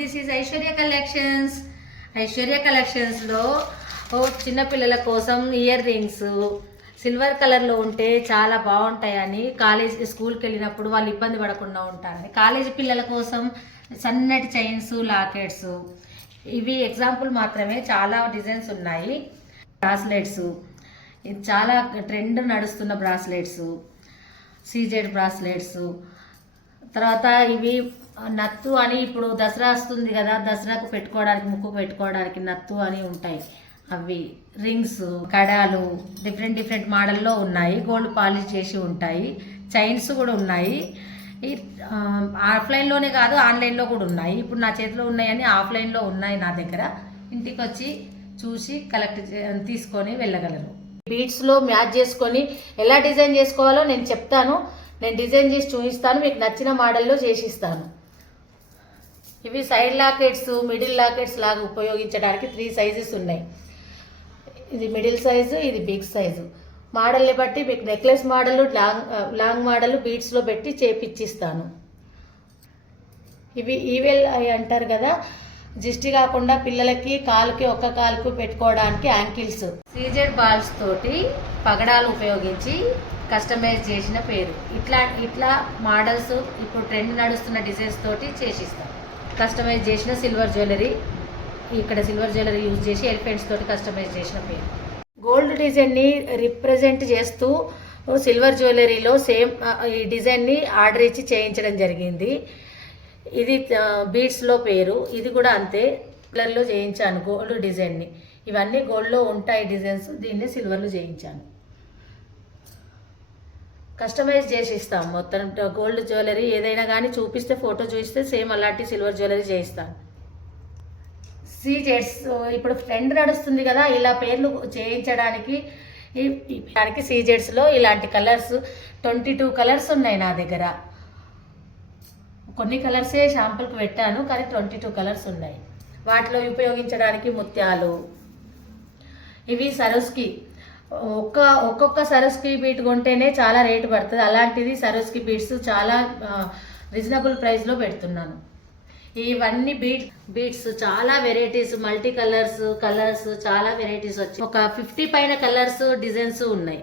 This is Aishwarya collections. Aishwarya కలెక్షన్స్లో చిన్నపిల్లల కోసం ఇయర్ రింగ్స్ సిల్వర్ కలర్లో ఉంటే చాలా బాగుంటాయని స్కూల్కి వెళ్ళినప్పుడు వాళ్ళు ఇబ్బంది పడకుండా ఉంటారని కాలేజీ పిల్లల కోసం సన్నటి చైన్స్ లాకెట్స్ ఇవి ఎగ్జాంపుల్ మాత్రమే, చాలా డిజైన్స్ ఉన్నాయి. బ్రాస్లెట్స్, ఇది చాలా ట్రెండ్ నడుస్తున్న బ్రాస్లెట్స్, సీజెడ్ బ్రాస్లెట్స్. తర్వాత ఇవి నత్తు అని, ఇప్పుడు దసరా వస్తుంది కదా, దసరాకు పెట్టుకోవడానికి ముక్కు పెట్టుకోవడానికి నత్తు అని ఉంటాయి. అవి రింగ్స్, కడాలు డిఫరెంట్ మోడల్లో ఉన్నాయి. గోల్డ్ పాలిష్ చేసి ఉంటాయి. చైన్స్ కూడా ఉన్నాయి. ఆఫ్లైన్లోనే కాదు ఆన్లైన్లో కూడా ఉన్నాయి. ఇప్పుడు నా చేతిలో ఉన్నాయని ఆఫ్లైన్లో ఉన్నాయి నా దగ్గర. ఇంటికి వచ్చి చూసి తీసుకొని వెళ్ళగలరు. బీడ్స్లో మ్యాచ్ చేసుకొని ఎలా డిజైన్ చేసుకోవాలో నేను చెప్తాను. నేను డిజైన్ చేసి చూపిస్తాను, మీకు నచ్చిన మోడల్లో చేసిస్తాను. ఇవి సైడ్ లాకెట్స్, మిడిల్ లాకెట్స్ లాగా ఉపయోగించడానికి 3 సైజెస్ ఉన్నాయి. ఇది మిడిల్ సైజు, ఇది బిగ్ సైజు. మోడల్ని బట్టి మీకు నెక్లెస్ మోడల్, లాంగ్ మోడల్ బీడ్స్లో పెట్టి చేపిచ్చిస్తాను. ఇవి ఈవెల్ అంటారు కదా, దిష్టి కాకుండా పిల్లలకి ఒక్క కాలుకి పెట్టుకోవడానికి యాంకిల్స్. సీజెడ్ బాల్స్ తోటి పగడాలు ఉపయోగించి కస్టమైజ్ చేసిన పేరు. ఇట్లా మోడల్స్ ఇప్పుడు ట్రెండ్ నడుస్తున్న డిజైన్స్ తోటి చేసిస్తాం. కస్టమైజ్ చేసిన సిల్వర్ జ్యువెలరీ, ఇక్కడ సిల్వర్ జ్యువెలరీ యూజ్ చేసి ఎలిఫెంట్స్ తోటి కస్టమైజ్ చేసిన పేరు. గోల్డ్ డిజైన్ని రిప్రజెంట్ చేస్తూ సిల్వర్ జ్యువెలరీలో సేమ్ ఈ డిజైన్ని ఆర్డర్ ఇచ్చి చేయించడం జరిగింది. ఇది బీడ్స్లో పేరు. ఇది కూడా అంతే, కలర్లో చేయించాను గోల్డ్ డిజైన్ని. ఇవన్నీ గోల్డ్లో ఉంటాయి డిజైన్స్, దీన్ని సిల్వర్లో చేయించాను. కస్టమైజ్ చేసి ఇస్తాం. మొత్తం గోల్డ్ జ్యువెలరీ ఏదైనా కానీ చూపిస్తే, ఫోటో చూపిస్తే సేమ్ అలాంటి సిల్వర్ జ్యువెలరీ చేయిస్తాను. సీజెడ్స్ ఇప్పుడు ట్రెండ్ నడుస్తుంది కదా, ఇలా పేర్లు చేయించడానికి దానికి సీజెడ్స్లో ఇలాంటి కలర్స్ 22 కలర్స్ ఉన్నాయి నా దగ్గర. కొన్ని కలర్సే షాంపుల్కి పెట్టాను, కానీ 22 కలర్స్ ఉన్నాయి. వాటిలో ఉపయోగించడానికి ముత్యాలు. ఇవి సరోస్కి, ఒక్కొక్క సరోస్కి బీట్ కొంటేనే చాలా రేటు పడుతుంది. అలాంటిది సరోస్కి బీట్స్ చాలా రీజనబుల్ ప్రైస్లో పెడుతున్నాను. ఇవన్నీ బీట్స్ చాలా వెరైటీస్, మల్టీ కలర్స్ చాలా వెరైటీస్ వచ్చి ఒక 50 పైన కలర్స్ డిజైన్స్ ఉన్నాయి.